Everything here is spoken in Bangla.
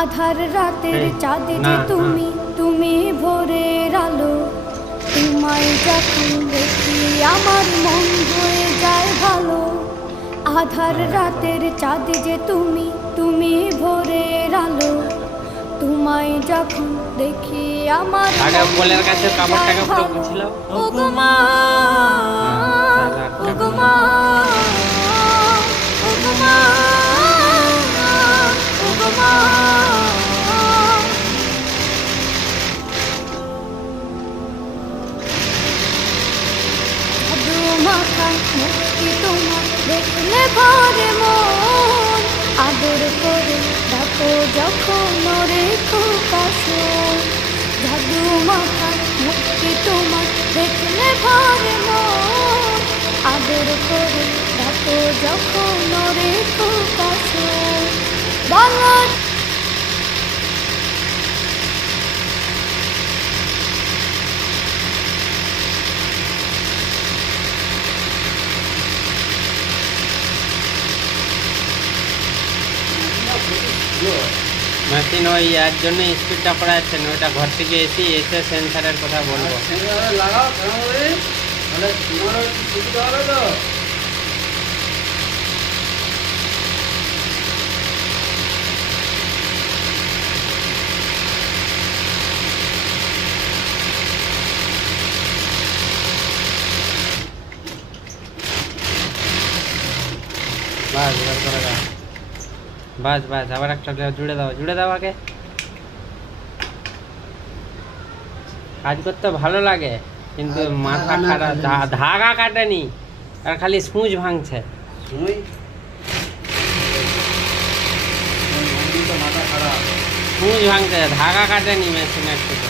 আধার রাতের চাঁদে যে তুমি, তুমি ভোরের আলো। তোমায় যখন দেখি আমার মন হয়ে যায় ভালো। আধার রাতের চাঁদে যে তুমি, তুমি ভোরের আলো। তোমায় যখন দেখি আমার আগে বলের কাছে কাপড়টাকে পুরো বুঝছিল। ও গো মা, ও গো মা, ও গো মা, ও গো মা। জাদু মাখা মুক্তি তোমার দেখলে ভরে মন। আদর করে ডাকো যখন রেখো কাশন। জাদু মাখা মুক্তি তোমার দেখলে ভরে মন। আদর করে ডাকো যখন রেখো কাশন। বাংলা মেশিন ওই এর জন্য স্পিডটা করা যাচ্ছে না, ওটা ঘর থেকে এসে সেন্সারের কথা বলবো। লাগাও তাহলে তোমার সুবিধা হবে তো। বাস এবার করে দাও, বাস বাস আবার একটা জুড়ে দাও, জুড়ে দাও আগে। কাজ করতে ভালো লাগে কিন্তু মাথা খারাপ, ধাগা কাটেনি আর খালি সুঁচ ভাঙছে। মাথা খারাপ। সুঁচ ভাঙছে, ধাগা কাটেনি মেশিনের থেকে।